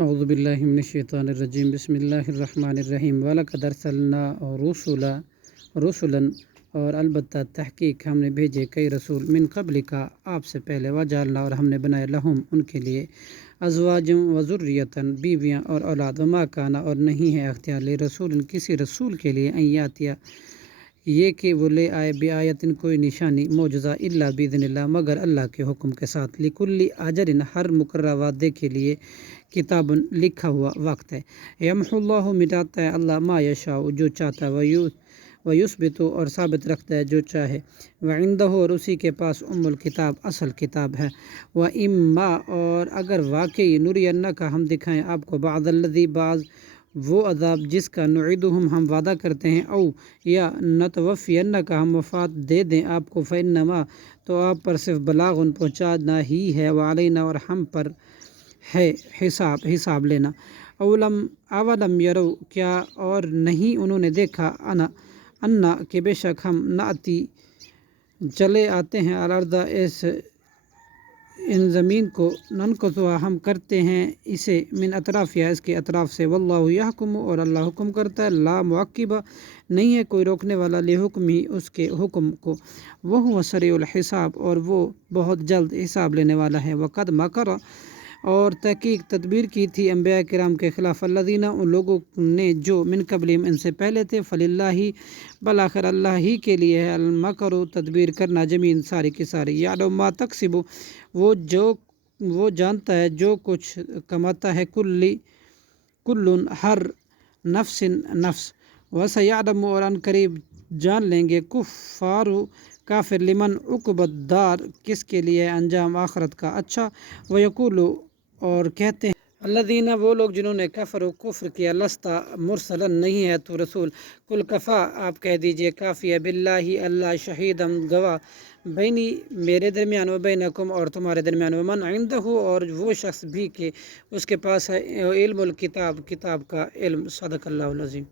اعوذ باللہ من الشیطان الرجیم بسم اللہ الرحمن الرحیم وَلَقَدْ أَرْسَلْنَا رُسُلًا اور البتہ تحقیق ہم نے بھیجے کئی رسول من قبل کا آپ سے پہلے وجعلنا اور ہم نے بنائے لہم ان کے لیے ازواجم و ذریتاً بیویاں اور اولاد وما کانا اور نہیں ہے اختیار رسول کسی رسول کے لیے ان یاتیا یہ کہ وہ لے آئے بآیتن کوئی نشانی معجزہ الا باذن اللہ مگر اللہ کے حکم کے ساتھ لکل اجر ہر مقررہ وعدے کے لیے کتاب لکھا ہوا وقت ہے یمحو اللہ مٹاتا ہے اللہ ما یشاء جو چاہتا ہے ویثبت اور ثابت رکھتا ہے جو چاہے وعندہ اور اسی کے پاس الکتاب اصل کتاب ہے واما اور اگر واقعی نرینک ہم دکھائیں آپ کو بعض الذی بعض وہ عذاب جس کا نعیدہم ہم وعدہ کرتے ہیں او یا نتوفینک ہم وفات دے دیں آپ کو فانما تو آپ پر صرف بلاغ پہنچانا ہی ہے وعلینا اور ہم پر ہے حساب لینا اولم یرو کیا اور نہیں انہوں نے دیکھا انا کہ بے شک ہم ناتی چلے آتے ہیں الارض ان زمین کو ننقصها ہم کرتے ہیں اسے من اطرافیا اس کے اطراف سے واللہ یحکم اور اللہ حکم کرتا ہے لا معقب نہیں ہے کوئی روکنے والا لحکم ہی اس کے حکم کو وہو سریع الحساب اور وہ بہت جلد حساب لینے والا ہے وقد مکر اور تحقیق تدبیر کی تھی انبیاء کرام کے خلاف الذین ان لوگوں نے جو من قبلہم ان سے پہلے تھے فللہ بالآخر اللہ ہی کے لیے ہے المکر تدبیر کرنا جمیعاً ساری کی ساری یعلم ما تکسب وہ جانتا ہے جو کچھ کماتا ہے کل ہر نفس وسیعلم اور ان قریب جان لیں گے کفار کافر لمن عقبی الدار کس کے لیے انجام آخرت کا اچھا ویقول اور کہتے ہیں الذین وہ لوگ جنہوں نے کفر کیا لستا مرسلا نہیں ہے تو رسول کل کفا آپ کہہ دیجئے کافی ہے باللہ اللہ شہیدم گواہ بینی میرے درمیان و بینکم اور تمہارے درمیان ومن عندہ اور وہ شخص بھی کہ اس کے پاس ہے علم الکتاب کتاب کا علم صدق اللہ العظیم.